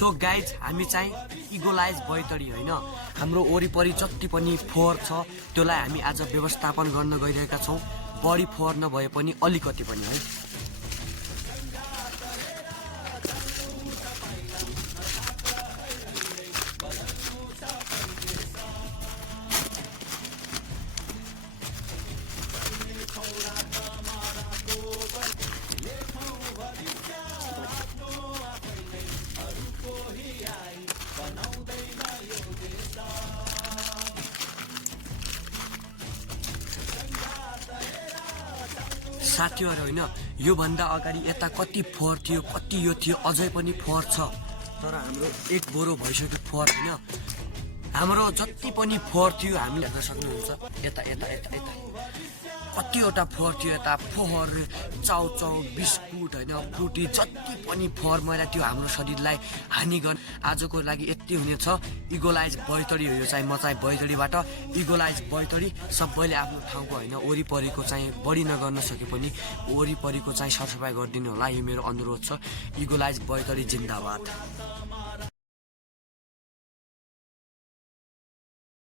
So guys हामी चाहिँ इगोलाइज बैतडी होइन हाम्रो वरिपरि जति पनि फोहोर छ त्यसलाई हामी आज व्यवस्थापन गर्न गइरहेका छौँ। बढी फोहोर नभए पनि अलिकति पनि है। साथीहरू होइन योभन्दा अगाडि यता कति फोहोर थियो, कति यो थियो, अझै पनि फोहोर छ। तर हाम्रो एक बोरो भइसक्यो फोहोर होइन। हाम्रो जति पनि फोहोर थियो हामीले हेर्न सक्नुहुन्छ। यता यता यता यता कतिवटा फोहोर थियो। यता फोहोर, चाउचाउ, बिस्कुट होइन, फ्रुटी जति पनि फोहोर मैला थियो हाम्रो शरीरलाई हानि गर्न। आजको लागि यति हुनेछ। इगोलाइज बैतडी हो यो चाहिँ। म चाहिँ बैतडीबाट। इगोलाइज बैतडी सबैले आफ्नो ठाउँको होइन वरिपरिको चाहिँ बढी नगर्न सके पनि वरिपरिको चाहिँ सरसफाइ गरिदिनु होला। यो मेरो अनुरोध छ। इगोलाइज बैतडी जिन्दाबाद।